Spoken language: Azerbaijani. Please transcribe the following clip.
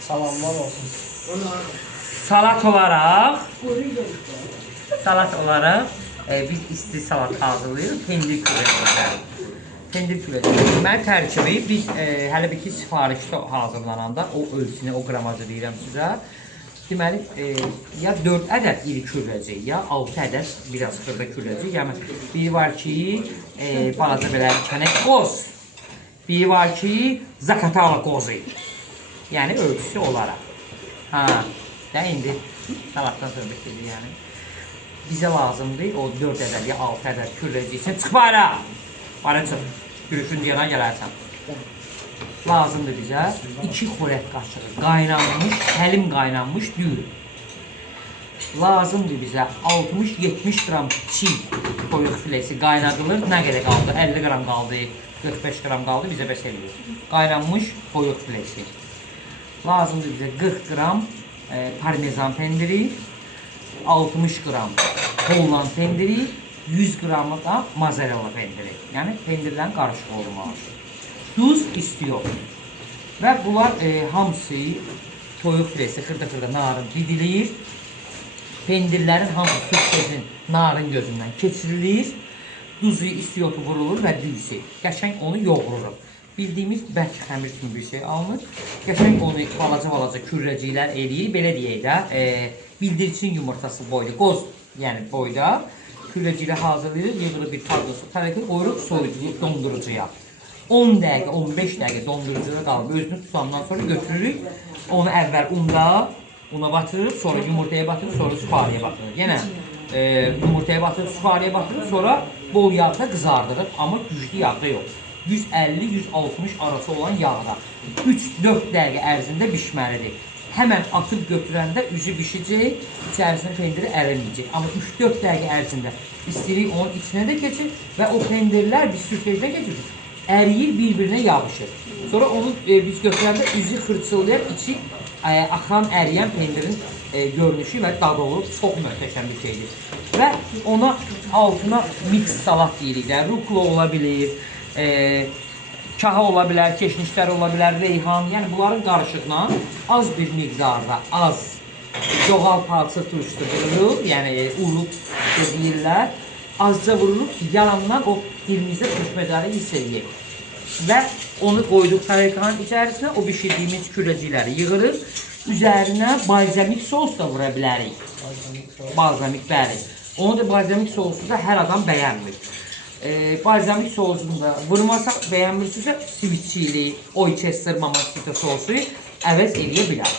Salamlar olsun. Salat olarak biz isti salat hazırlayırıq. Pendir kürəcəklər. Pendir kürəcəklər. Deməli tərkibi biz hələ bir ki sifarişdə hazırlananda o ölçünü, o qramajı deyirəm sizə. Deməli ya 4 ədəd iri kürəcək, ya 6 ədəd biraz xırda kürəcək. Yəni biri var ki balaca belə kənək qoz. Biri var ki zakatala qozu. Yəni ölçüsü olaraq. Da indi salatdan sonra bitir yəni. Bizə lazımdır o 4 ədəd ya 6 ədəd kürəcəksən. Çıx bayra! Bayra çıx. Gürüşün yana gələrsən. Lazımdır bizə 2 xörək qaşığı qaynanmış, həlim qaynanmış düyün. Lazımdır bizə 60-70 qram çiğ toyuq filesi qaynadılır. Nə qədər qaldı? 50 qram qaldı, 45 qram qaldı, bizə bəs eləyir. Qaynanmış toyuq filesi. Lazımdır bizə 40 qram parmezan pendiri, 60 qram Holland pendiri, 100 qramı da mozzarella pendiri. Yəni pendirlərin qarışıq olmalıdır. Duz istiyor. Və bunlar hamısı toyuq filesi xırda-xırda narın didilir. Pendirlərin hamısı süt narın gözündən keçirilir. Duzu istiyotu vurulur və düyüsü. Qəşəng onu yoğururuq. Bildiyimiz bərk xəmir kimi bir şey alınır. Qəşəng onu balaca kürrəciklər eləyir. Belə deyək də, bildirçin yumurtası boyda, qoz yəni boyda kürrəciklər hazırlayır. Yığılır bir tablosu, tərəkini qoyuruq soyuduruq dondurucuya. 10 dəqiqə, 15 dəqiqə dondurucuda qalıb özünü tutandan sonra götürürük. Onu əvvəl una batırırıq, sonra yumurtaya batırırıq, sonra sufariyə batırırıq. Yenə yumurtaya batırırıq, sufariyə batırırıq, sonra bol yağda qızardırıq, amma güclü yağda yox. 150-160 arası olan yağda 3-4 dəqiqə ərzində bişməlidir. Həmən atıb götürəndə üzü bişəcək, içərisində pendiri əriməyəcək. Amma 3-4 dəqiqə ərzində istilik onun içinə də keçir və o pendirlər biz süfrəcdə keçirik. Əriyir, bir-birinə yağışır. Sonra onu biz götürəndə üzü xırçıldayır, içi axan, əriyən pendirin görünüşü və dadı olur. Çox möhtəşəm bir şeydir. Və ona altına mix salat deyirik də, rukla ola bilir, kaha ola bilər, keşnişlər ola bilər, reyhan. Yəni bunların qarışığına az bir miqdarda, az doğal palçıq turşdurulur, yəni urut deyirlər. Azca vurulur ki, yalandan o dilimizdə pişmələri hiss edək. Və onu qoyduq tarikanın içərisinə, o bişirdiyimiz kürəcikləri yığırıq. Üzərinə balzamik sos da vura bilərik. Balzamik, bəli. Onu da balzamik sosu da hər adam bəyənmir. Balzamik sosunu da vurmasaq bəyənmirsinizsə, sweet chili, oychester, mamacita sosu əvəz eləyə bilər.